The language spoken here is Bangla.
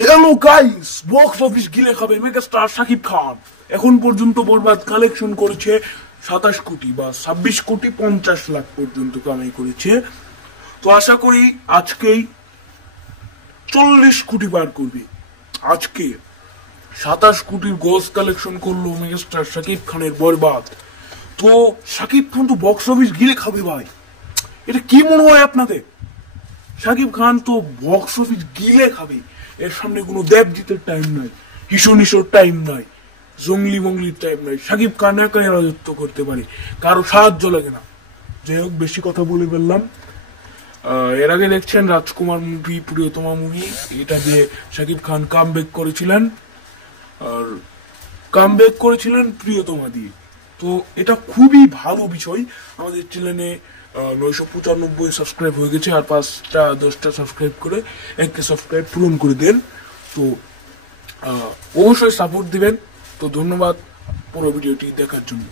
হ্যালো গাইস, বক্স অফিস গিলে খাবে মেগাস্টার শাকিব খান এখন পর্যন্ত বরবাদ কালেকশন করেছে 27 কোটি বা 26 কোটি 50 লাখ পর্যন্ত কামাই করেছে। তো আশা করি আজকেই 40 কোটি পার করবে। আজকে 27 কোটির গোস কালেকশন করলো মেগাস্টার শাকিব খানের বরবাদ। তো শাকিব খান তো বক্স অফিস গিলে খাবে ভাই, এটা কি মনে হয় আপনাদের? শাকিব খান তো বক্স অফিস গিলে খাবে। এর সামনে কোনো দেবজিতের টাইম নাই, কিশোর টাইম নাই, জঙ্গলি মঙ্গলির টাইম নাই। শাকিব খান একাই রাজত্ব করতে পারে, কারো সাহায্য লাগে না। যাই হোক, বেশি কথা বলে ফেললাম। এর আগে দেখছেন রাজকুমার মুভি, প্রিয়তমা মুভি, এটা দিয়ে শাকিব খান কামব্যাক করেছিলেন, আর কামব্যাক করেছিলেন প্রিয়তমা দিয়ে। তো এটা খুবই ভালো বিষয়। আমাদের চ্যানেলে 995 সাবস্ক্রাইব হয়ে গেছে, আর 5টা 10টা সাবস্ক্রাইব করে 1কে সাবস্ক্রাইব পূরণ করে দেন। তো অবশ্যই সাপোর্ট দিবেন। তো ধন্যবাদ পুরো ভিডিওটি দেখার জন্য।